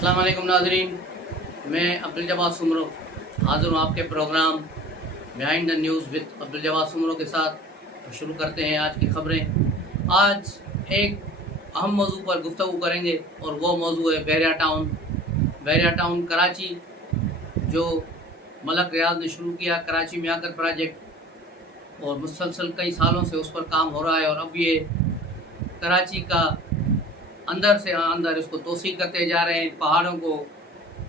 अस्सलाम वालेकुम नाज़रीन, मैं अब्दुल जवाद सुमरो हाज़िर हूँ आपके program behind the news with Abdul Jawad Soomro के साथ। तो शुरू करते हैं आज की खबरें। आज एक अहम मौजू पर गुफ्तगू करेंगे और वो मौजू है बहरिया टाउन। बहरिया टाउन कराची, जो मलक रियाज ने शुरू किया कराची में आकर प्रोजेक्ट, और मुसलसल कई सालों से उस पर काम हो रहा है, और अब ये कराची का अंदर से अंदर इसको तोसी करते जा रहे हैं, पहाड़ों को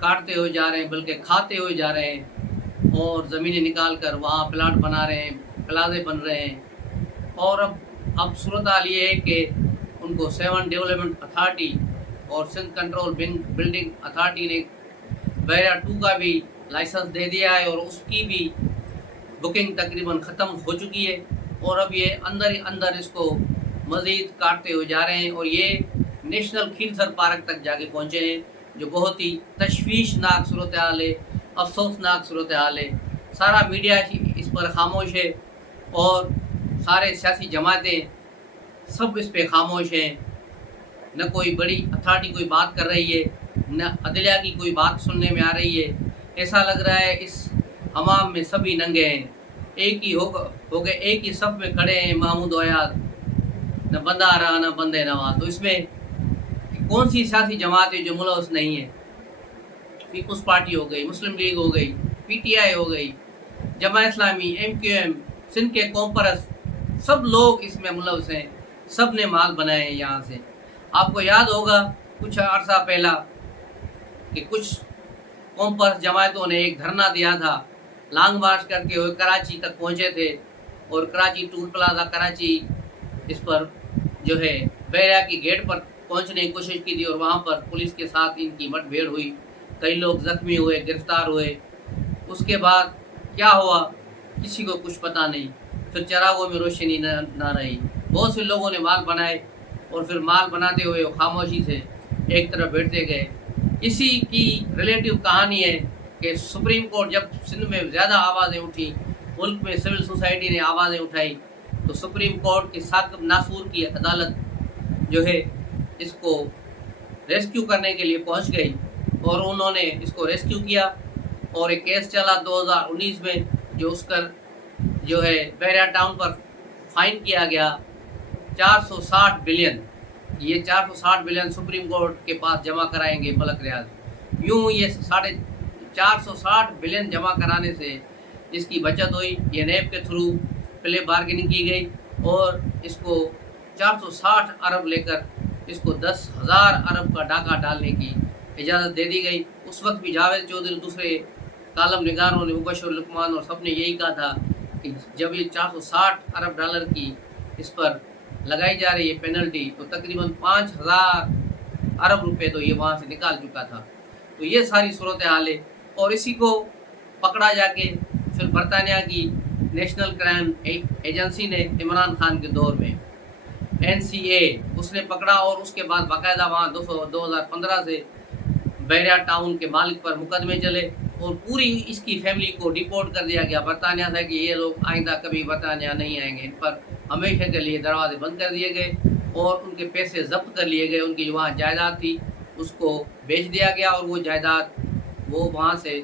काटते हुए जा रहे हैं, बल्कि खाते हुए जा रहे हैं, और ज़मीनें निकाल कर वहाँ प्लाट बना रहे हैं, प्लाजे बन रहे हैं। और अब सूरत हाल ये है कि उनको 7 डेवलपमेंट अथॉरिटी और सिंध कंट्रोल बिल्डिंग अथॉरिटी ने बहरिया 2 का भी लाइसेंस दे दिया है, और उसकी भी बुकिंग तकरीबन ख़त्म हो चुकी है। और अब ये अंदर ही अंदर इसको मज़ीद काटते हुए जा रहे हैं, और ये नेशनल खीरसर पार्क तक जाके पहुँचे हैं, जो बहुत ही तशवीशनाक सूरत हाल है, अफसोसनाक सूरत हाल है। सारा मीडिया इस पर खामोश है, और सारे सियासी जमातें सब इस पे खामोश हैं। न कोई बड़ी अथॉरिटी कोई बात कर रही है, न अदलिया की कोई बात सुनने में आ रही है। ऐसा लग रहा है इस हमाम में सभी नंगे हैं, एक ही हो गए, एक ही सफ़ में खड़े हैं महमूद अयाज, न बंदा रहा न बंदे नवाज। तो इसमें कौन सी सियासी जमात है जो मुलव्वस नहीं है? पीपल्स पार्टी हो गई, मुस्लिम लीग हो गई, PTI हो गई, जमा इस्लामी, MQM, सिंध के कॉम्परस, सब लोग इसमें मुलव्वस हैं, सब ने माल बनाए हैं यहाँ से। आपको याद होगा कुछ अर्सा पहला कि कुछ कॉम्परस जमातों ने एक धरना दिया था, लॉन्ग मार्च करके वो कराची तक पहुँचे थे, और कराची टूल प्लाजा कराची इस पर जो है बहरिया की गेट पर पहुंचने की कोशिश की थी, और वहां पर पुलिस के साथ इनकी मुठभेड़ हुई, कई लोग जख्मी हुए, गिरफ्तार हुए। उसके बाद क्या हुआ किसी को कुछ पता नहीं, फिर चरागों में रोशनी न रही। बहुत से लोगों ने माल बनाए, और फिर माल बनाते हुए खामोशी से एक तरफ बैठते गए। इसी की रिलेटिव कहानी है कि सुप्रीम कोर्ट जब सिंध में ज़्यादा आवाज़ें उठी, मुल्क में सिविल सोसाइटी ने आवाज़ें उठाई, तो सुप्रीम कोर्ट की साकिब नासूर की अदालत जो है इसको रेस्क्यू करने के लिए पहुंच गई, और उन्होंने इसको रेस्क्यू किया। और एक केस चला 2019 में, जो उसकर जो है बहरिया टाउन पर फाइन किया गया 460 बिलियन। ये 460 बिलियन सुप्रीम कोर्ट के पास जमा कराएंगे मलक रियाज। यूँ ये 460 बिलियन जमा कराने से इसकी बचत हुई। ये नेब के थ्रू पहले बार्गेनिंग की गई, और इसको 460 अरब लेकर इसको 10,000 अरब का डाका डालने की इजाज़त दे दी गई। उस वक्त भी जावेद चौधरी, दूसरे कालम निगारों ने, मुबशर लुकमान और सब ने यही कहा था कि जब ये 460 अरब डॉलर की इस पर लगाई जा रही है पेनल्टी, तो तकरीबन 5,000 अरब रुपए तो ये वहाँ से निकाल चुका था। तो ये सारी सूरत हाल है, और इसी को पकड़ा जाके फिर बरतानिया की नेशनल क्राइम एजेंसी ने इमरान खान के दौर में NCA उसने पकड़ा, और उसके बाद बाकायदा वहाँ 2015 से बहरिया टाउन के मालिक पर मुकदमे चले, और पूरी इसकी फैमिली को डिपोर्ट कर दिया गया बरतानिया से कि ये लोग आइंदा कभी बरतानिया नहीं आएंगे। इन पर हमेशा के लिए दरवाजे बंद कर दिए गए, और उनके पैसे जब्त कर लिए गए। उनकी जो वहाँ जायदाद थी उसको बेच दिया गया, और वो जायदाद वो वहाँ से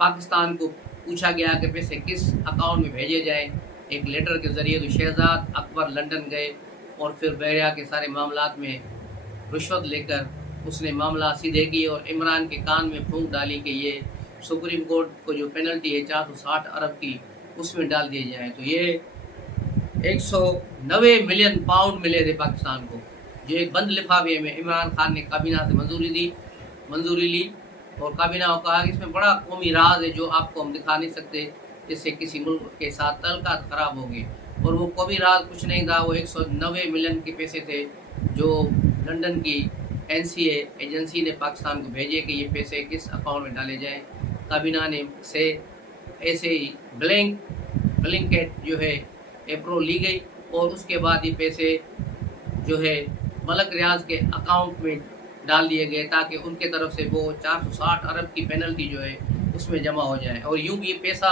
पाकिस्तान को पूछा गया कि पैसे किस अकाउंट में भेजे जाए, एक लेटर के ज़रिए। तो शहजाद अकबर लंदन गए, और फिर बहरिया के सारे मामलात में रिश्वत लेकर उसने मामला सीधे किए, और इमरान के कान में फूंक डाली कि ये सुप्रीम कोर्ट को जो पेनल्टी है 460 अरब की, उसमें डाल दिए जाए। तो ये 190 मिलियन पाउंड मिले थे पाकिस्तान को, जो एक बंद लिफाफे में इमरान खान ने काबीना से मंजूरी ली, और काबीना को कहा कि इसमें बड़ा कौमी राज है जो आपको हम दिखा नहीं सकते, जिससे किसी मुल्क के साथ तल्लुकात ख़राब होंगे। और वो कौमी राज कुछ नहीं था, वो 190 मिलियन के पैसे थे, जो लंदन की NCA एजेंसी ने पाकिस्तान को भेजे कि ये पैसे किस अकाउंट में डाले जाएं। काबीना ने से ऐसे ही ब्लैंकेट जो है अप्रूवल ली गई, और उसके बाद ये पैसे जो है मलक रियाज के अकाउंट में डाल दिए गए, ताकि उनके तरफ से वो 460 अरब की पेनल्टी जो है उसमें जमा हो जाए। और यूँ ये पैसा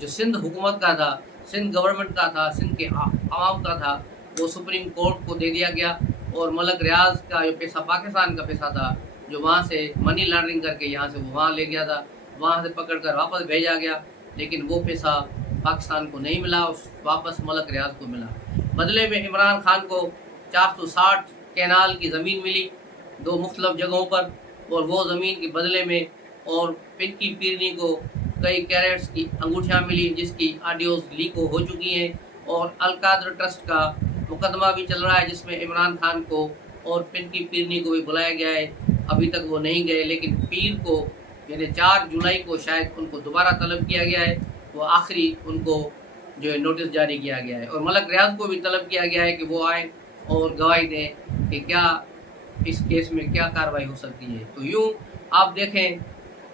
जो सिंध हुकूमत का था, सिंध गवर्नमेंट का था, सिंध के आवाम का था, वो सुप्रीम कोर्ट को दे दिया गया, और मलक रियाज का जो पैसा पाकिस्तान का पैसा था, जो वहाँ से मनी लॉन्ड्रिंग करके यहाँ से वो वहाँ ले गया था, वहाँ से पकड़ कर वापस भेजा गया, लेकिन वो पैसा पाकिस्तान को नहीं मिला, उस वापस मलक रियाज को मिला। बदले में इमरान खान को 460 कैनाल की ज़मीन मिली 2 मुख्तलिफ जगहों पर, और वो ज़मीन के बदले में और पिंकी पीरनी को कई कैरेट्स की अंगूठियाँ मिली, जिसकी ऑडियोज़ लीक हो चुकी हैं, और अलकादर ट्रस्ट का मुकदमा भी चल रहा है जिसमें इमरान खान को और पिंकी पीरनी को भी बुलाया गया है। अभी तक वो नहीं गए, लेकिन पीर को यानी 4 जुलाई को शायद उनको दोबारा तलब किया गया है, वो आखिरी उनको जो है नोटिस जारी किया गया है। और मलक रियाज को भी तलब किया गया है कि वो आए और गवाही दें कि क्या इस केस में क्या कार्रवाई हो सकती है। तो यूँ आप देखें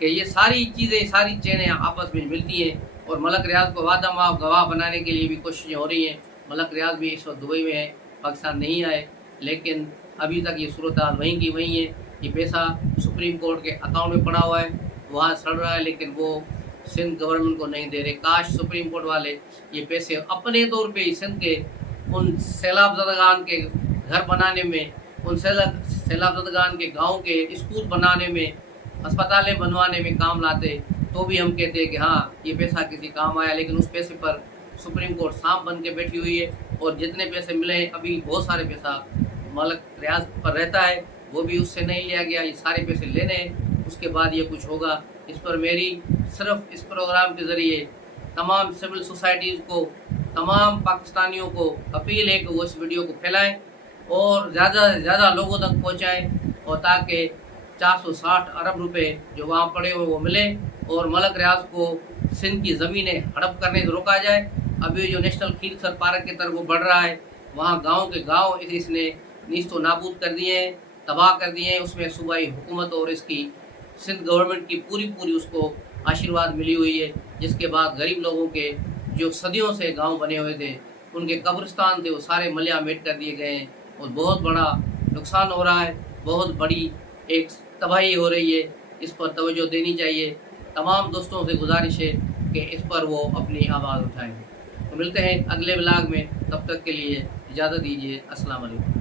कि ये सारी चीज़ें, सारी चेनें आपस में मिलती हैं, और मलक रियाज को वादा माफ गवाह बनाने के लिए भी कोशिशें हो रही हैं। मलक रियाज भी इस वक्त दुबई में है, पाकिस्तान नहीं आए, लेकिन अभी तक ये सूरत हाल वहीं की वहीं है। ये पैसा सुप्रीम कोर्ट के अकाउंट में पड़ा हुआ है, वहाँ सड़ रहा है, लेकिन वो सिंध गवर्नमेंट को नहीं दे रहे। काश सुप्रीम कोर्ट वाले ये पैसे अपने तौर पे ही सिंध के उन सैलाब ज़दगान के घर बनाने में, उन सैलाब ज़दगान के गाँव के स्कूल बनाने में, अस्पतालें बनवाने में काम लाते, तो भी हम कहते हैं कि हाँ ये पैसा किसी काम आया। लेकिन उस पैसे पर सुप्रीम कोर्ट सांप बन के बैठी हुई है, और जितने पैसे मिले हैं अभी बहुत सारे पैसा मलक रियाज पर रहता है, वो भी उससे नहीं लिया गया। ये सारे पैसे लेने हैं, उसके बाद ये कुछ होगा। इस पर मेरी सिर्फ इस प्रोग्राम के ज़रिए तमाम सिविल सोसाइटीज़ को, तमाम पाकिस्तानियों को अपील है कि वो इस वीडियो को फैलाएं और ज़्यादा से ज़्यादा लोगों तक पहुँचाएँ, और ताकि 460 अरब रुपए जो वहाँ पड़े हुए वो मिले, और मलक रियाज को सिंध की ज़मीनें हड़प करने से रोका जाए। अभी जो नेशनल खीरसर पार्क की तरफ वो बढ़ रहा है, वहाँ गांव के गांव इसने नीस्तो नाबूद कर दिए हैं, तबाह कर दिए हैं। उसमें सूबाई हुकूमत और इसकी सिंध गवर्नमेंट की पूरी उसको आशीर्वाद मिली हुई है, जिसके बाद गरीब लोगों के जो सदियों से गांव बने हुए थे, उनके कब्रिस्तान थे, वो सारे मलिया मेट कर दिए गए हैं, और बहुत बड़ा नुकसान हो रहा है, बहुत बड़ी एक तबाही हो रही है। इस पर तवज्जो देनी चाहिए। तमाम दोस्तों से गुजारिश है कि इस पर वो अपनी आवाज़ उठाएं। तो मिलते हैं अगले व्लॉग में, तब तक के लिए इजाज़त दीजिए। अस्सलाम वालेकुम।